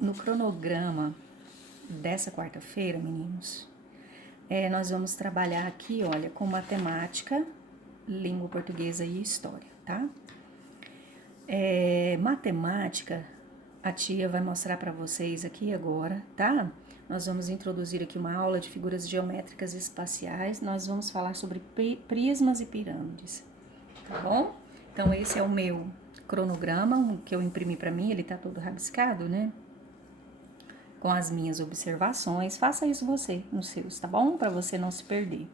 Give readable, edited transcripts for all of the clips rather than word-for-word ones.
No cronograma dessa quarta-feira, meninos, nós vamos trabalhar aqui, olha, com matemática, língua portuguesa e história, tá? Matemática, a tia vai mostrar para vocês aqui agora, tá? Nós vamos introduzir aqui uma aula de figuras geométricas espaciais. Nós vamos falar sobre prismas e pirâmides, tá bom? Então, esse é o meu cronograma que eu imprimi para mim. Ele tá todo rabiscado, né? Com as minhas observações. Faça isso você nos seus, tá bom? Para você não se perder.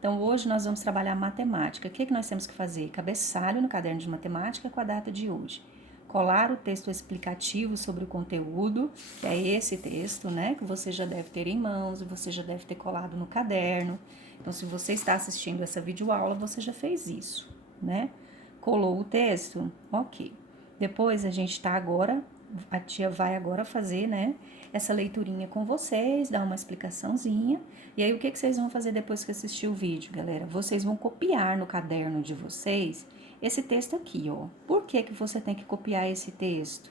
Então, hoje nós vamos trabalhar matemática. O que nós temos que fazer? Cabeçalho no caderno de matemática com a data de hoje. Colar o texto explicativo sobre o conteúdo, que é esse texto, né? Que você já deve ter em mãos, você já deve ter colado no caderno. Então, se você está assistindo essa videoaula, você já fez isso, né? Colou o texto? Ok. Depois a gente está agora, a tia vai agora fazer, né? Essa leiturinha com vocês, dar uma explicaçãozinha. E aí, o que vocês vão fazer depois que assistir o vídeo, galera? Vocês vão copiar no caderno de vocês esse texto aqui, ó. Por que você tem que copiar esse texto,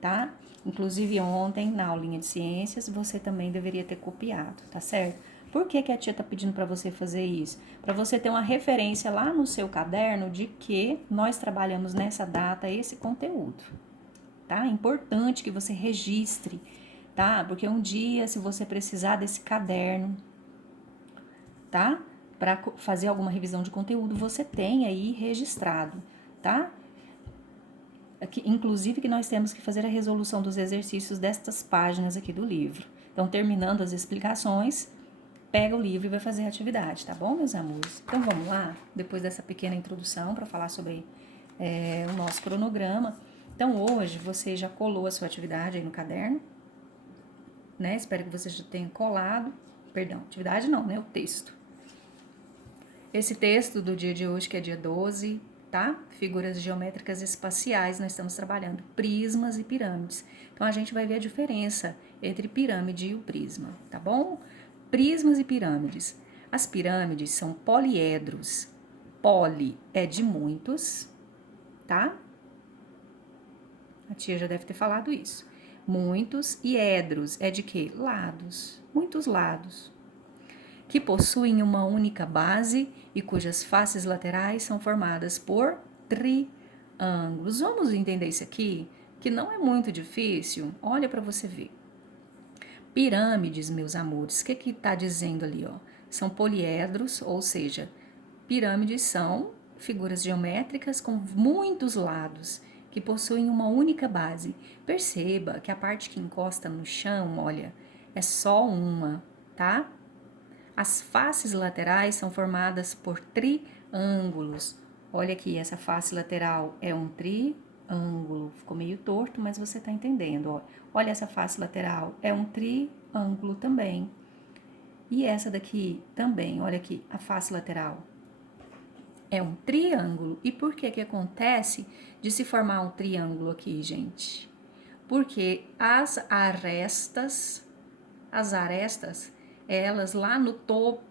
tá? Inclusive, ontem, na aulinha de ciências, você também deveria ter copiado, tá certo? Por que a tia tá pedindo para você fazer isso? Para você ter uma referência lá no seu caderno de que nós trabalhamos nessa data esse conteúdo, tá? É importante que você registre, tá? Porque um dia, se você precisar desse caderno, tá? Para fazer alguma revisão de conteúdo, você tem aí registrado, tá? Aqui, inclusive que nós temos que fazer a resolução dos exercícios destas páginas aqui do livro. Então, terminando as explicações, pega o livro e vai fazer a atividade, tá bom, meus amores? Então, vamos lá? Depois dessa pequena introdução para falar sobre o nosso cronograma. Então, hoje você já colou a sua atividade aí no caderno, né? Espero que você já tenha colado. Perdão, atividade não, né? O texto. Esse texto do dia de hoje, que é dia 12, tá? Figuras geométricas espaciais, nós estamos trabalhando prismas e pirâmides. Então, a gente vai ver a diferença entre pirâmide e o prisma, tá bom? Prismas e pirâmides. As pirâmides são poliedros. Poli é de muitos, tá? A tia já deve ter falado isso. Muitos e edros é de quê? Lados. Muitos lados. Que possuem uma única base e cujas faces laterais são formadas por triângulos. Vamos entender isso aqui, que não é muito difícil. Olha para você ver. Pirâmides, meus amores, o que está dizendo ali? Ó? São poliedros, ou seja, pirâmides são figuras geométricas com muitos lados que possuem uma única base. Perceba que a parte que encosta no chão, olha, é só uma, tá? As faces laterais são formadas por triângulos. Olha aqui, essa face lateral é um triângulo. Ficou meio torto, mas você está entendendo. Ó. Olha essa face lateral, é um triângulo também. E essa daqui também, olha aqui, a face lateral é um triângulo. E por que acontece de se formar um triângulo aqui, gente? Porque as arestas, elas lá no topo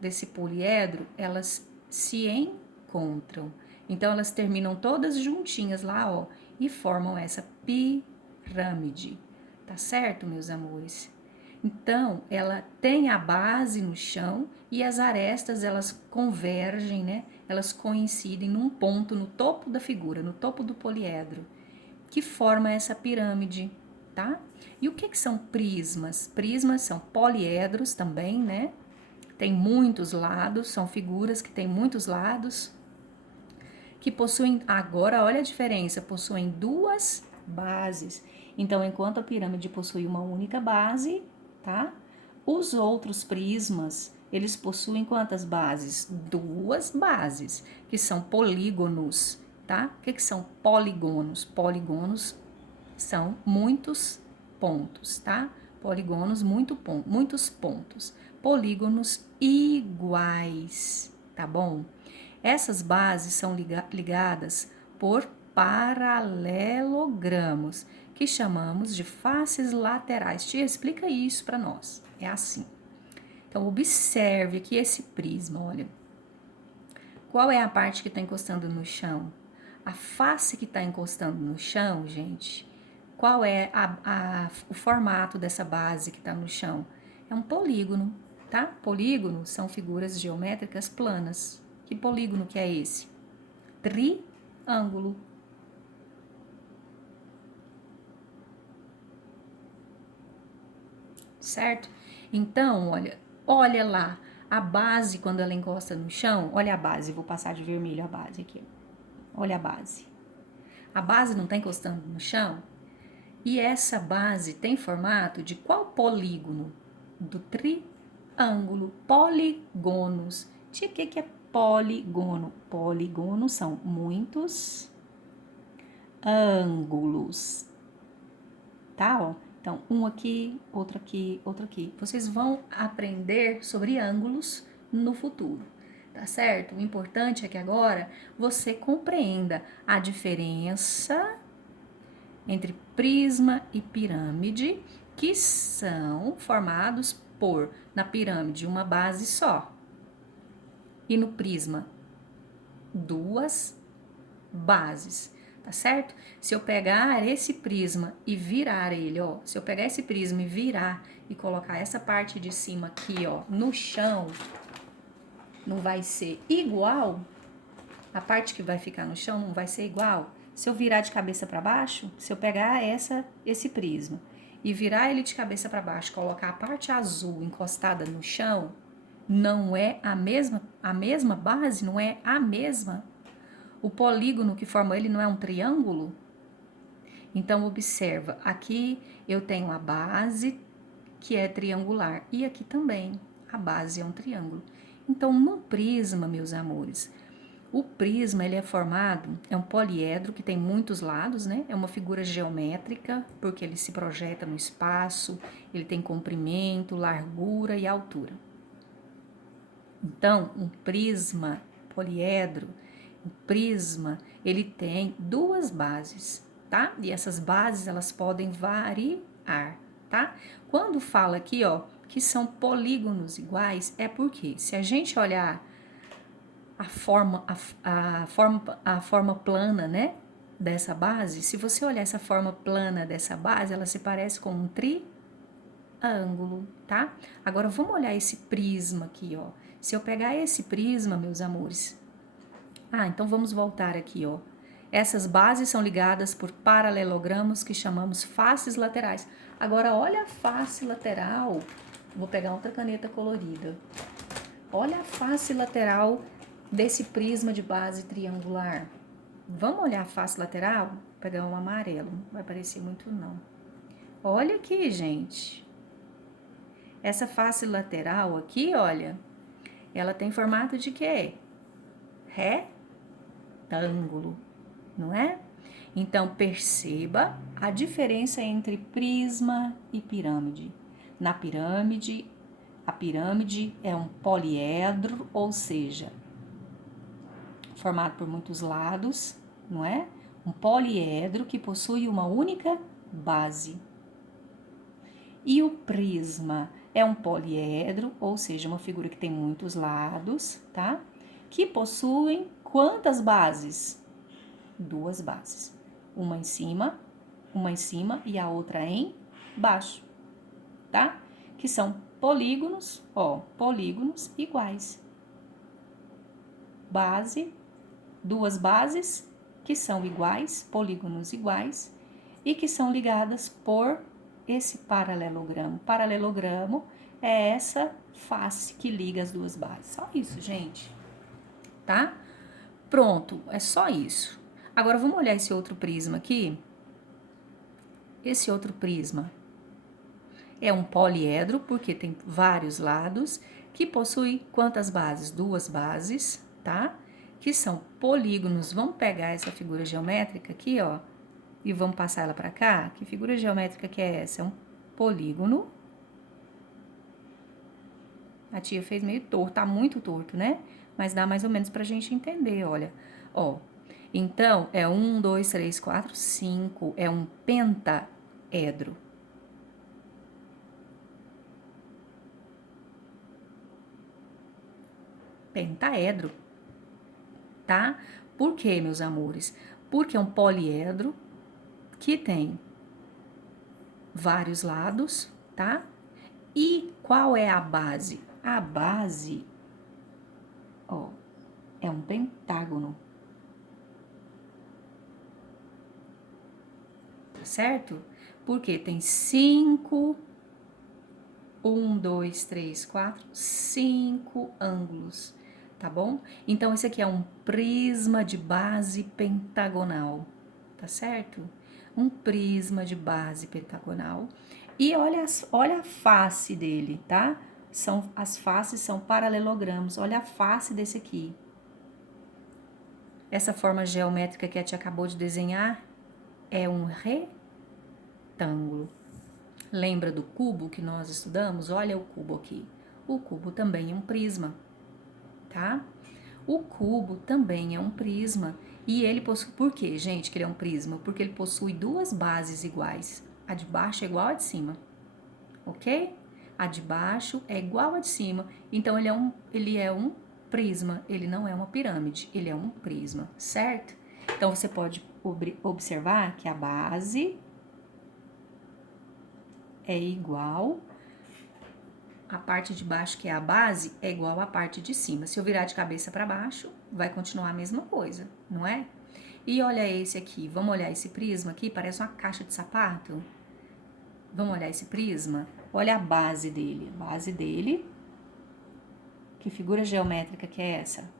desse poliedro, elas se encontram. Então, elas terminam todas juntinhas lá, ó, e formam essa pirâmide. Tá certo, meus amores? Então, ela tem a base no chão e as arestas, elas convergem, né? Elas coincidem num ponto no topo da figura, no topo do poliedro, que forma essa pirâmide, tá? E o que são prismas? Prismas são poliedros também, né? Tem muitos lados, são figuras que têm muitos lados, que possuem, agora olha a diferença, possuem duas bases. Então, enquanto a pirâmide possui uma única base, tá? Os outros prismas, eles possuem quantas bases? Duas bases, que são polígonos, tá? O que são polígonos? Polígonos são muitos pontos, tá? Polígonos, muitos pontos. Polígonos iguais, tá bom? Essas bases são ligadas por paralelogramos, que chamamos de faces laterais. Tia, explica isso para nós. É assim. Então, observe aqui esse prisma, olha. Qual é a parte que está encostando no chão? A face que está encostando no chão, gente, qual é o formato dessa base que está no chão? É um polígono, tá? Polígono são figuras geométricas planas. Que polígono que é esse? Triângulo. Certo? Então, olha lá, a base quando ela encosta no chão, olha a base, vou passar de vermelho a base aqui. Olha a base. A base não está encostando no chão? E essa base tem formato de qual polígono? Do triângulo. Polígonos. O que é polígono? Polígonos são muitos ângulos. Tá? Ó. Então, um aqui, outro aqui, outro aqui. Vocês vão aprender sobre ângulos no futuro, tá certo? O importante é que agora você compreenda a diferença entre prisma e pirâmide, que são formados por, na pirâmide, uma base só, e no prisma, duas bases, tá certo? Se eu pegar esse prisma e virar ele, ó, se eu pegar esse prisma e virar e colocar essa parte de cima aqui, ó, no chão, não vai ser igual, a parte que vai ficar no chão não vai ser igual. Se eu virar de cabeça para baixo, se eu pegar esse prisma e virar ele de cabeça para baixo, colocar a parte azul encostada no chão, não é a mesma base, não é a mesma. O polígono que forma ele não é um triângulo? Então observa, aqui eu tenho a base que é triangular e aqui também a base é um triângulo. Então no prisma, meus amores, o prisma, ele é formado, é um poliedro que tem muitos lados, né? É uma figura geométrica, porque ele se projeta no espaço, ele tem comprimento, largura e altura. Então, um prisma, poliedro, um prisma, ele tem duas bases, tá? E essas bases, elas podem variar, tá? Quando fala aqui, ó, que são polígonos iguais, é porque se a gente olhar a forma plana, né, dessa base, se você olhar essa forma plana dessa base, ela se parece com um triângulo, tá? Agora vamos olhar esse prisma aqui, ó. Se eu pegar esse prisma, meus amores, então vamos voltar aqui, ó. Essas bases são ligadas por paralelogramos que chamamos faces laterais. Agora olha a face lateral. Vou pegar outra caneta colorida. Olha a face lateral desse prisma de base triangular. Vamos olhar a face lateral? Vou pegar um amarelo, não vai parecer muito não. Olha aqui, gente. Essa face lateral aqui, olha, ela tem formato de quê? Retângulo, não é? Então, perceba a diferença entre prisma e pirâmide. Na pirâmide, a pirâmide é um poliedro, ou seja, formado por muitos lados, não é? Um poliedro que possui uma única base. E o prisma é um poliedro, ou seja, uma figura que tem muitos lados, tá? Que possuem quantas bases? Duas bases. Uma em cima e a outra em baixo, tá? Que são polígonos, ó, polígonos iguais. Base, duas bases que são iguais, polígonos iguais, e que são ligadas por esse paralelogramo. Paralelogramo é essa face que liga as duas bases. Só isso, gente. Tá? Pronto, é só isso. Agora vamos olhar esse outro prisma aqui. Esse outro prisma é um poliedro, porque tem vários lados, que possui quantas bases? Duas bases, tá? Que são polígonos. Vamos pegar essa figura geométrica aqui, ó, e vamos passar ela para cá. Que figura geométrica que é essa? É um polígono. A tia fez meio torto, tá muito torto, né? Mas dá mais ou menos pra gente entender, olha. Ó, então, é 1, 2, 3, 4, 5. É um pentaedro. Pentaedro, tá? Por quê, meus amores? Porque é um poliedro que tem vários lados, tá? E qual é a base? A base, ó, é um pentágono, certo? Porque tem 5, 1, 2, 3, 4, 5 ângulos, tá bom? Então, esse aqui é um prisma de base pentagonal, tá certo? Um prisma de base pentagonal. E olha a face dele, tá? As faces são paralelogramos. Olha a face desse aqui. Essa forma geométrica que a tia acabou de desenhar é um retângulo. Lembra do cubo que nós estudamos? Olha o cubo aqui. O cubo também é um prisma, tá? O cubo também é um prisma. E ele possui... Por quê, gente, que ele é um prisma? Porque ele possui duas bases iguais. A de baixo é igual à de cima, ok? A de baixo é igual à de cima. Então, ele é um prisma. Ele não é uma pirâmide. Ele é um prisma, certo? Então, você pode observar que a base é igual, a parte de baixo, que é a base, é igual à parte de cima. Se eu virar de cabeça para baixo, vai continuar a mesma coisa, não é? E olha esse aqui, vamos olhar esse prisma aqui, parece uma caixa de sapato. Vamos olhar esse prisma? Olha a base dele. A base dele, que figura geométrica que é essa?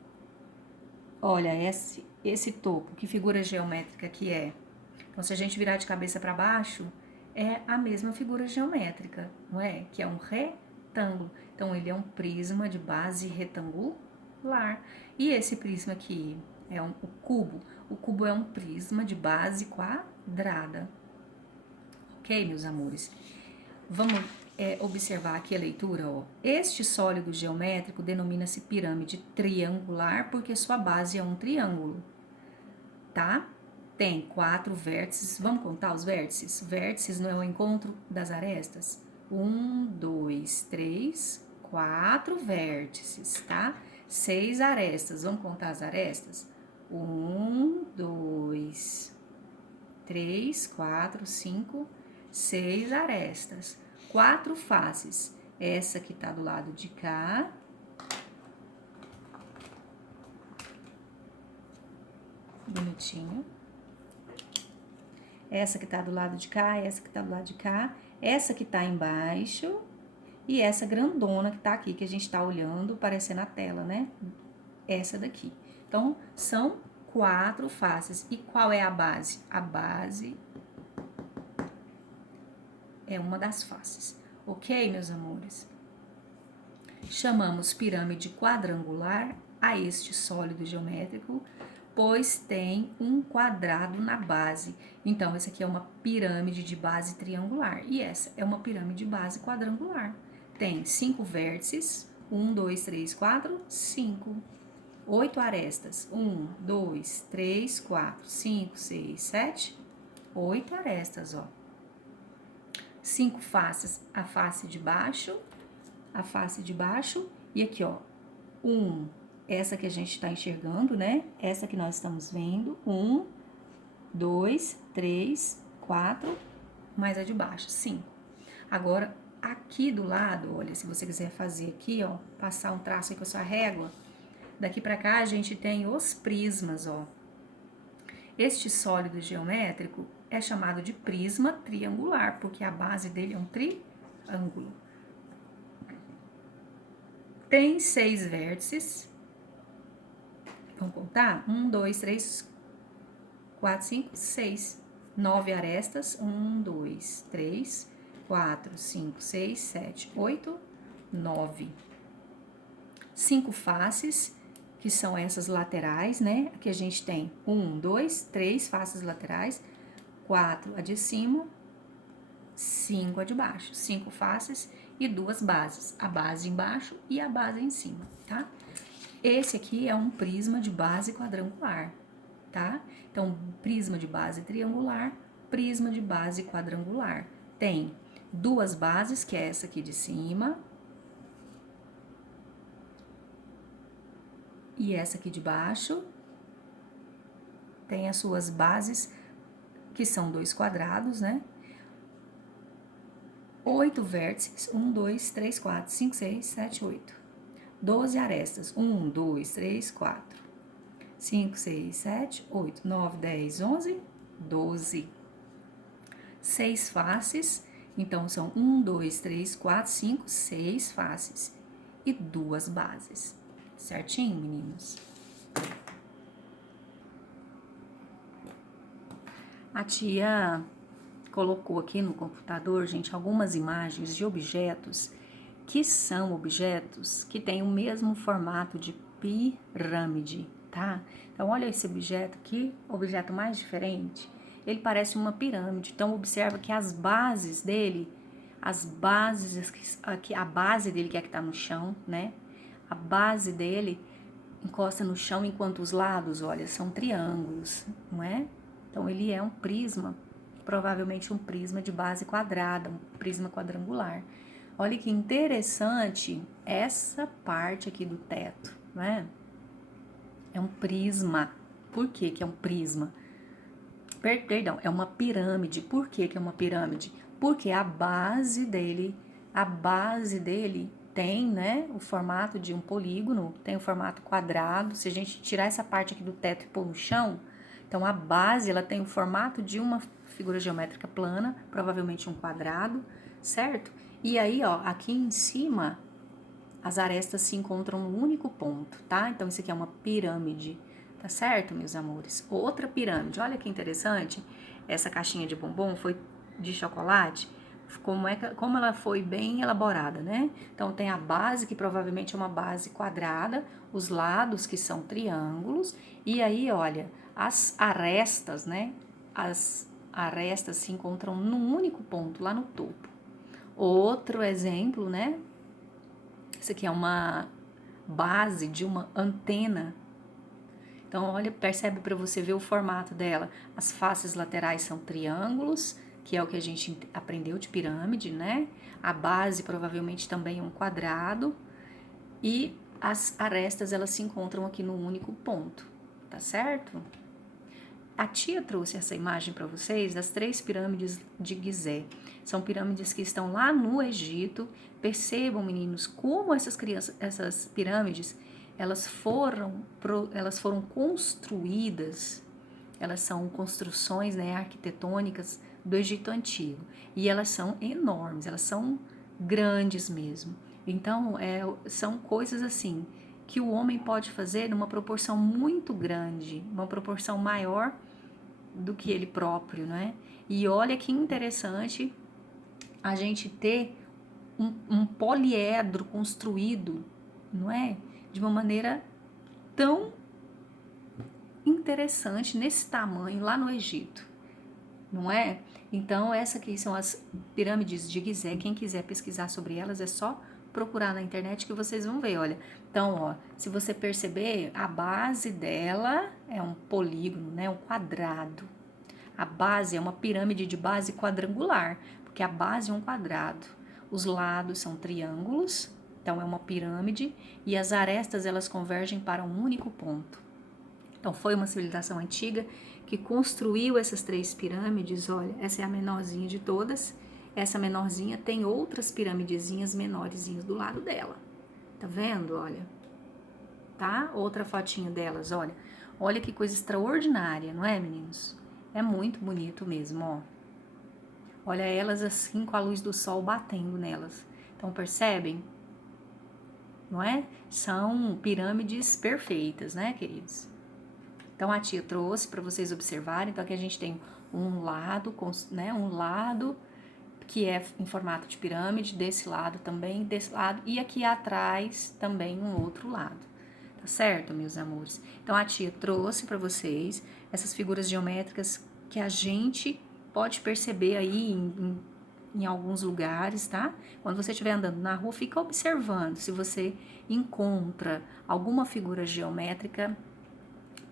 Olha, esse topo, que figura geométrica que é? Então, se a gente virar de cabeça para baixo, é a mesma figura geométrica, não é? Que é um retângulo. Então, ele é um prisma de base retangular. E esse prisma aqui é o cubo. O cubo é um prisma de base quadrada. Ok, meus amores? Vamos observar aqui a leitura, ó. Este sólido geométrico denomina-se pirâmide triangular porque sua base é um triângulo, tá? Tem 4 vértices. Vamos contar os vértices? Vértices não é o encontro das arestas? 1, 2, 3, 4 vértices, tá? 6 arestas. Vamos contar as arestas? 1, 2, 3, 4, 5, 6 arestas. 4 faces. Essa que tá do lado de cá. Bonitinho. Essa que tá do lado de cá, essa que tá do lado de cá, essa que tá embaixo e essa grandona que tá aqui, que a gente tá olhando, parecendo a tela, né? Essa daqui. Então, são 4 faces. E qual é a base? A base é uma das faces. Ok, meus amores? Chamamos pirâmide quadrangular a este sólido geométrico, pois tem um quadrado na base. Então, essa aqui é uma pirâmide de base triangular e essa é uma pirâmide de base quadrangular. Tem 5 vértices, 1, 2, 3, 4, 5. 8 arestas, 1, 2, 3, 4, 5, 6, 7, 8 arestas, ó. 5 faces, a face de baixo e aqui, ó, essa que a gente está enxergando, né? Essa que nós estamos vendo, 1, 2, 3, 4, mais a de baixo, 5. Agora, aqui do lado, olha, se você quiser fazer aqui, ó, passar um traço aí com a sua régua, daqui para cá a gente tem os prismas, ó. Este sólido geométrico é chamado de prisma triangular, porque a base dele é um triângulo. Tem 6 vértices. Vamos contar? 1, 2, 3, 4, 5, 6. 9 arestas. 1, 2, 3, 4, 5, 6, 7, 8, 9. 5 faces, que são essas laterais, né? Aqui a gente tem 1, 2, 3 faces laterais, 4 a de cima, 5 a de baixo. 5 faces e 2 bases, a base embaixo e a base em cima, tá? Esse aqui é um prisma de base quadrangular, tá? Então, prisma de base triangular, prisma de base quadrangular. Tem 2 bases, que é essa aqui de cima e essa aqui de baixo. Tem as suas bases, que são 2 quadrados, né? 8 vértices, 1, 2, 3, 4, 5, 6, 7, 8. 12 arestas, 1, 2, 3, 4, 5, 6, 7, 8, 9, 10, 11, 12. 6 faces, então são 1, 2, 3, 4, 5, 6 faces e 2 bases. Certinho, meninos? A tia colocou aqui no computador, gente, algumas imagens de objetos que são objetos que têm o mesmo formato de pirâmide, tá? Então, olha esse objeto aqui, objeto mais diferente. Ele parece uma pirâmide. Então, observa que as bases dele, aqui, a base dele que é que tá no chão, né? A base dele encosta no chão, enquanto os lados, olha, são triângulos, não é? Então, ele é um prisma, provavelmente um prisma de base quadrada, um prisma quadrangular. Olha que interessante essa parte aqui do teto, não é? É um prisma. Por que que é um prisma? Perdão, é uma pirâmide. Por que que é uma pirâmide? Porque a base dele tem, né, o formato de um polígono, tem o formato quadrado. Se a gente tirar essa parte aqui do teto e pôr no chão, então a base ela tem o formato de uma figura geométrica plana, provavelmente um quadrado, certo? E aí, ó, aqui em cima, as arestas se encontram num único ponto, tá? Então, isso aqui é uma pirâmide, tá certo, meus amores? Outra pirâmide, olha que interessante. Essa caixinha de bombom foi de chocolate, como ela foi bem elaborada, né? Então, tem a base, que provavelmente é uma base quadrada, os lados, que são triângulos, e aí, olha, as arestas, né? As arestas se encontram num único ponto, lá no topo. Outro exemplo, né? Isso aqui é uma base de uma antena. Então, olha, percebe para você ver o formato dela. As faces laterais são triângulos, que é o que a gente aprendeu de pirâmide, né? A base provavelmente também é um quadrado. E as arestas, elas se encontram aqui no único ponto, tá certo? A tia trouxe essa imagem para vocês das 3 pirâmides de Gizé. São pirâmides que estão lá no Egito. Percebam, meninos, como essas pirâmides, elas foram construídas. Elas são construções, né, arquitetônicas do Egito Antigo. E elas são enormes, elas são grandes mesmo. Então, são coisas assim que o homem pode fazer numa proporção muito grande, uma proporção maior do que ele próprio, né? E olha que interessante a gente ter um poliedro construído, não é? De uma maneira tão interessante, nesse tamanho, lá no Egito, não é? Então, essas aqui são as pirâmides de Gizé. Quem quiser pesquisar sobre elas, é só procurar na internet que vocês vão ver, olha. Então, ó, se você perceber, a base dela é um polígono, né? Um quadrado. A base é uma pirâmide de base quadrangular, porque a base é um quadrado. Os lados são triângulos, então é uma pirâmide, e as arestas elas convergem para um único ponto. Então foi uma civilização antiga que construiu essas 3 pirâmides. Olha, essa é a menorzinha de todas. Essa menorzinha tem outras piramidezinhas menorzinhas do lado dela. Tá vendo? Olha. Tá? Outra fotinha delas, olha. Olha que coisa extraordinária, não é, meninos? É muito bonito mesmo, ó. Olha elas assim com a luz do sol batendo nelas. Então, percebem? Não é? São pirâmides perfeitas, né, queridos? Então, a tia trouxe para vocês observarem. Então, aqui a gente tem um lado, né, um lado que é em formato de pirâmide, desse lado também, desse lado, e aqui atrás também um outro lado. Tá certo, meus amores? Então, a tia trouxe para vocês essas figuras geométricas que a gente pode perceber aí em alguns lugares, tá? Quando você estiver andando na rua, fica observando se você encontra alguma figura geométrica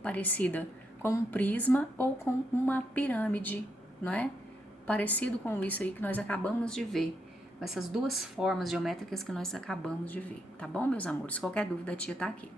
parecida com um prisma ou com uma pirâmide, não é? Parecido com isso aí que nós acabamos de ver, essas 2 formas geométricas que nós acabamos de ver, tá bom, meus amores? Qualquer dúvida, a tia tá aqui.